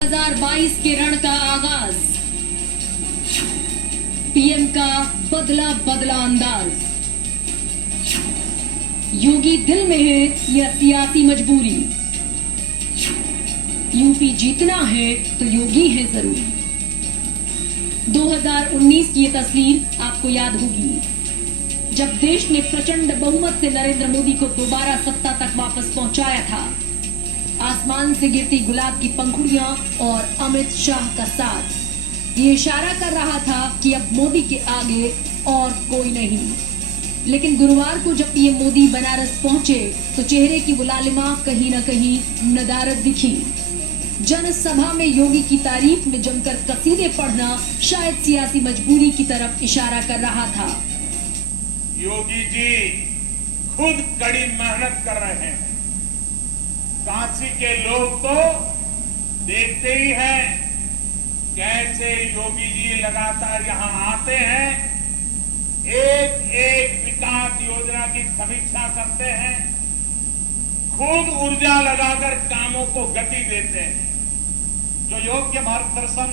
2022 के रण का आगाज, पीएम का बदला बदला अंदाज। योगी दिल में है यह सियासी मजबूरी, यूपी जीतना है तो योगी है जरूरी। 2019 की यह तस्वीर आपको याद होगी, जब देश ने प्रचंड बहुमत से नरेंद्र मोदी को दोबारा सत्ता तक वापस पहुंचाया था। आसमान से गिरती गुलाब की पंखुड़ियां और अमित शाह का साथ ये इशारा कर रहा था कि अब मोदी के आगे और कोई नहीं। लेकिन गुरुवार को जब पीएम मोदी बनारस पहुंचे तो चेहरे की वो लालिमा कहीं न कहीं नदारद दिखी। जनसभा में योगी की तारीफ में जमकर कसीदे पढ़ना शायद सियासी मजबूरी की तरफ इशारा कर रहा था। योगी जी खुद कड़ी मेहनत कर रहे हैं। काशी के लोग तो देखते ही हैं कैसे योगी जी लगातार यहां आते हैं, एक एक विकास योजना की समीक्षा करते हैं, खुद ऊर्जा लगाकर कामों को गति देते हैं। जो योग्य मार्गदर्शन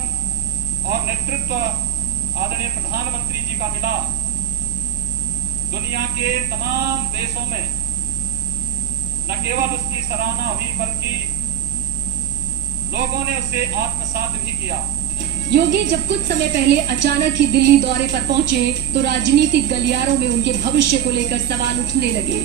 और नेतृत्व आदरणीय प्रधानमंत्री जी का मिला, दुनिया के तमाम देशों में न केवल उसकी सराहना हुई बल्कि लोगों ने उसे आत्मसात भी किया। योगी जब कुछ समय पहले अचानक ही दिल्ली दौरे पर पहुंचे तो राजनीतिक गलियारों में उनके भविष्य को लेकर सवाल उठने लगे।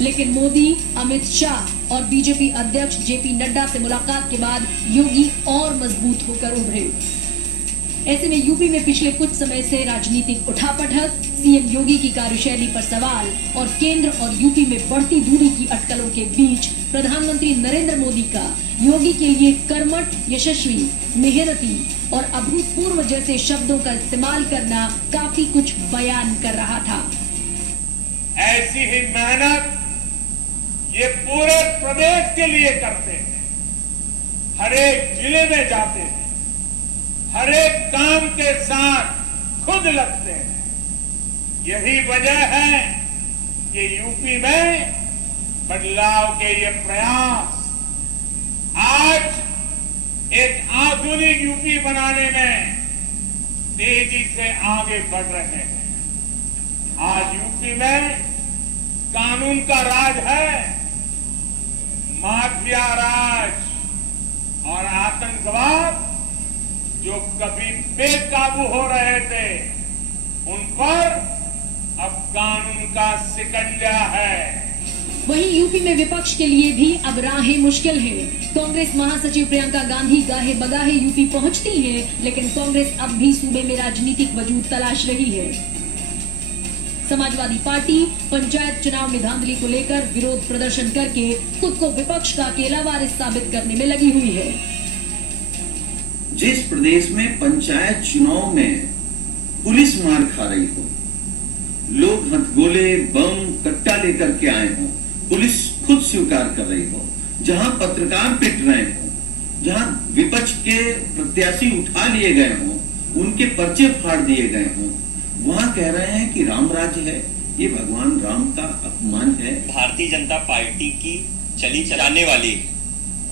लेकिन मोदी, अमित शाह और बीजेपी अध्यक्ष जेपी नड्डा से मुलाकात के बाद योगी और मजबूत होकर उभरे। ऐसे में यूपी में पिछले कुछ समय से राजनीतिक उठापटक, सीएम योगी की कार्यशैली पर सवाल और केंद्र और यूपी में बढ़ती दूरी की अटकलों के बीच प्रधानमंत्री नरेंद्र मोदी का योगी के लिए कर्मठ, यशस्वी, मेहनती और अभूतपूर्व जैसे शब्दों का इस्तेमाल करना काफी कुछ बयान कर रहा था। ऐसी ही मेहनत ये पूरे प्रदेश के लिए करते हैं, हर एक जिले में जाते हैं, हर एक काम के साथ खुद लगते हैं। यही वजह है कि यूपी में बदलाव के ये प्रयास आज एक आधुनिक यूपी बनाने में तेजी से आगे बढ़ रहे हैं। आज यूपी में कानून का राज है, माफिया राज और आतंकवाद जो कभी बेकाबू हो रहे थे उन पर अब कानून का शिकंजा है। वहीं यूपी में विपक्ष के लिए भी अब राहें मुश्किल हैं। कांग्रेस महासचिव प्रियंका गांधी गाहे बगाहे यूपी पहुंचती हैं, लेकिन कांग्रेस अब भी सूबे में राजनीतिक वजूद तलाश रही है। समाजवादी पार्टी पंचायत चुनाव में धांधली को लेकर विरोध प्रदर्शन करके खुद को विपक्ष का अकेला वारिस साबित करने में लगी हुई है। जिस प्रदेश में पंचायत चुनाव में पुलिस मार खा रही हो, लोग हथगोले, बम, कट्टा लेकर के आए हो, पुलिस खुद स्वीकार कर रही हो, जहां पत्रकार पिट रहे हो, जहां विपक्ष के प्रत्याशी उठा लिए गए हो, उनके पर्चे फाड़ दिए गए हो, वहां कह रहे हैं कि राम राज्य है, ये भगवान राम का अपमान है। भारतीय जनता पार्टी की चली चलाने वाली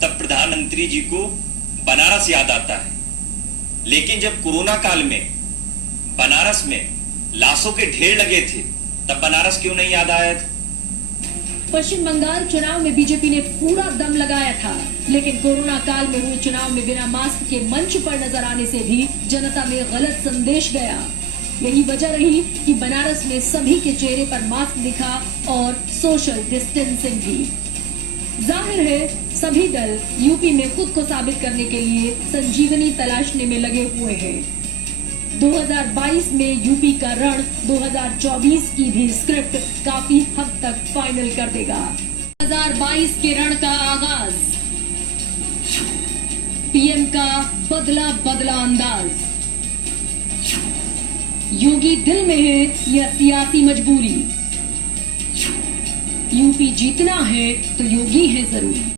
तब प्रधानमंत्री जी को बनारस याद आता है। लेकिन जब कोरोना काल में बनारस में लाशों के ढेर लगे थे तब बनारस क्यों नहीं याद आया था? पश्चिम बंगाल चुनाव में बीजेपी ने पूरा दम लगाया था, लेकिन कोरोना काल में हुए चुनाव में बिना मास्क के मंच पर नजर आने से भी जनता में गलत संदेश गया। यही वजह रही कि बनारस में सभी के चेहरे पर मास्क दिखा और सोशल डिस्टेंसिंग भी। जाहिर है सभी दल यूपी में खुद को साबित करने के लिए संजीवनी तलाशने में लगे हुए हैं। 2022 में यूपी का रण 2024 की भी स्क्रिप्ट काफी हद तक फाइनल कर देगा। 2022 के रण का आगाज, पीएम का बदला बदला अंदाज। योगी दिल में है यह सियासी मजबूरी, यूपी जीतना है तो योगी है जरूरी।